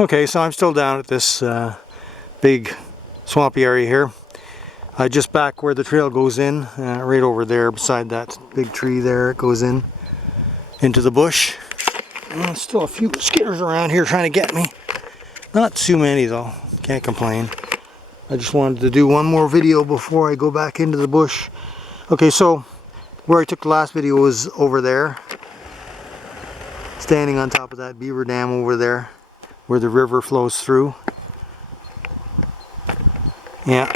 Okay, so I'm still down at this big swampy area here. Just back where the trail goes in, right over there beside that big tree there, it goes in into the bush. Still a few skitters around here trying to get me. Not too many though, can't complain. I just wanted to do one more video before I go back into the bush. Okay, so where I took the last video was over there. Standing on top of that beaver dam over there, where the river flows through. Yeah.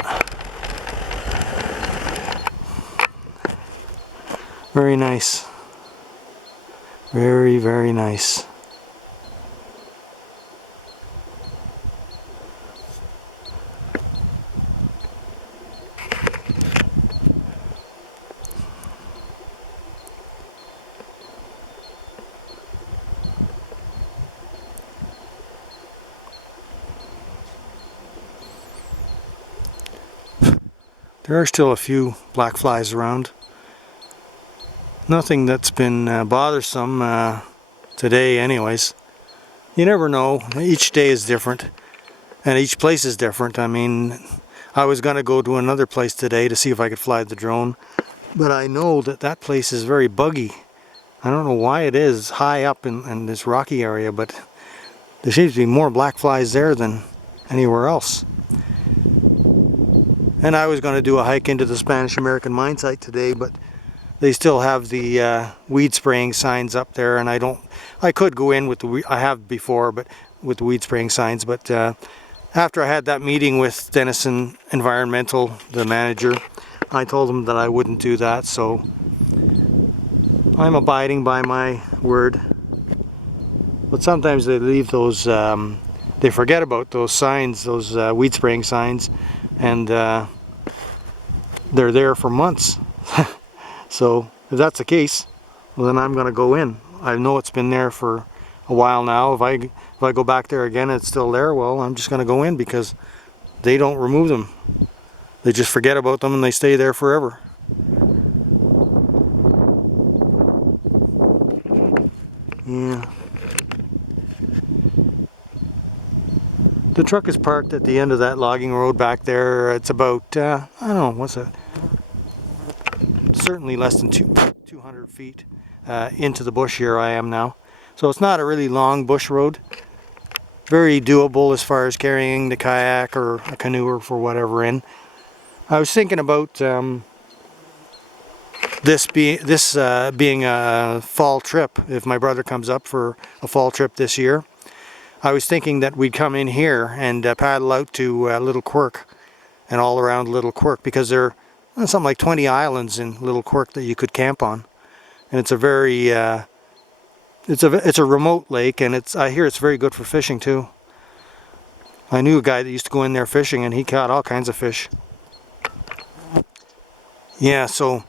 Very nice. Very, very nice. There are still a few black flies around. Nothing that's been bothersome today anyways. You never know. Each day is different. And each place is different. I mean, I was going to go to another place today to see if I could fly the drone. But I know that that place is very buggy. I don't know why it is high up in this rocky area, but there seems to be more black flies there than anywhere else. And I was going to do a hike into the Spanish-American mine site today, but they still have the weed spraying signs up there, and I could go in with the, I have before, but with the weed spraying signs, but after I had that meeting with Denison Environmental, the manager, I told him that I wouldn't do that, so I'm abiding by my word. But sometimes they leave those, they forget about those signs, those weed spraying signs, and they're there for months. So if that's the case, well, then I'm going to go in. I know it's been there for a while now. If I go back there again and it's still there, well, I'm just going to go in because they don't remove them. They just forget about them and they stay there forever. Yeah. The truck is parked at the end of that logging road back there. It's about, I don't know, what's it? Certainly less than 200 feet into the bush here I am now. So it's not a really long bush road. Very doable as far as carrying the kayak or a canoe or for whatever in. I was thinking about this being a fall trip. If my brother comes up for a fall trip this year, I was thinking that we'd come in here and paddle out to Little Quirk and all around Little Quirk, because there are something like 20 islands in Little Quirk that you could camp on, and it's a very it's a remote lake, and I hear it's very good for fishing too. I knew a guy that used to go in there fishing and he caught all kinds of fish. Yeah, so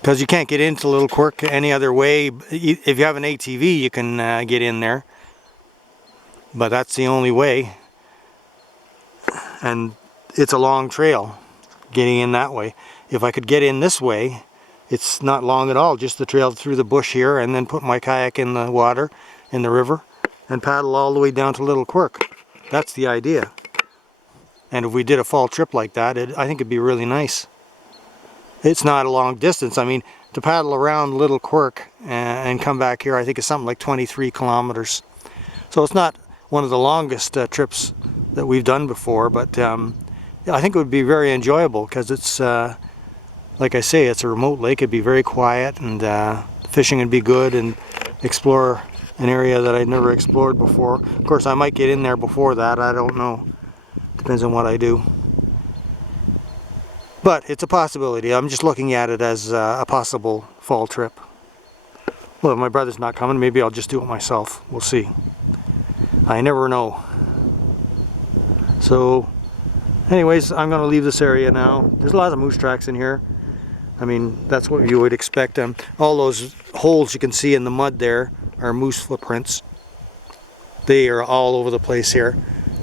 because you can't get into Little Quirk any other way. If you have an ATV, you can get in there, but that's the only way, and it's a long trail getting in that way. If I could get in this way, it's not long at all, just the trail through the bush here and then put my kayak in the water, in the river, and paddle all the way down to Little Quirk. That's the idea. And if we did a fall trip like that, I think it'd be really nice. It's not a long distance. I mean, to paddle around Little Quirk and come back here, I think it's something like 23 kilometers. So it's not one of the longest trips that we've done before, but I think it would be very enjoyable because it's, like I say, it's a remote lake. It'd be very quiet, and fishing would be good, and explore an area that I'd never explored before. Of course, I might get in there before that. I don't know. Depends on what I do. But it's a possibility. I'm just looking at it as a possible fall trip. Well, if my brother's not coming, maybe I'll just do it myself. We'll see. I never know. So anyways, I'm going to leave this area now. There's a lot of moose tracks in here. I mean, that's what you would expect. All those holes you can see in the mud there are moose footprints. They are all over the place here.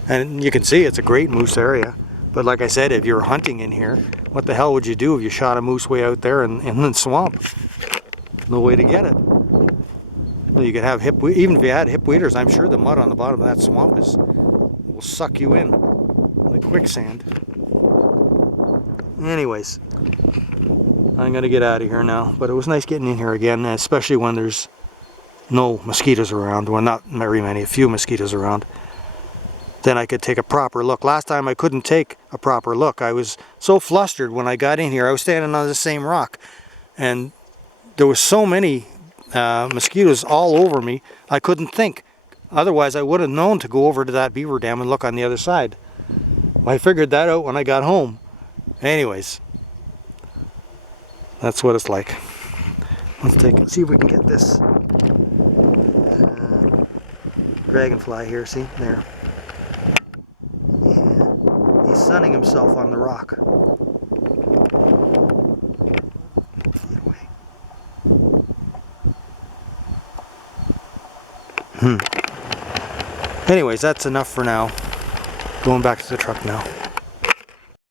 And you can see it's a great moose area. But like I said, if you're hunting in here, what the hell would you do if you shot a moose way out there in the swamp? No way to get it. Well, you could have even if you had hip waders, I'm sure the mud on the bottom of that swamp will suck you in like quicksand. Anyways, I'm gonna get out of here now, but it was nice getting in here again, especially when there's no mosquitoes around. Well, not very many, a few mosquitoes around. Then I could take a proper look. Last time I couldn't take a proper look. I was so flustered when I got in here. I was standing on the same rock, and there was so many mosquitoes all over me, I couldn't think. Otherwise, I would have known to go over to that beaver dam and look on the other side. I figured that out when I got home. Anyways, that's what it's like. Let's see if we can get this dragonfly here. See, there. Yeah. He's sunning himself on the rock. Get away. Anyways, that's enough for now. Going back to the truck now.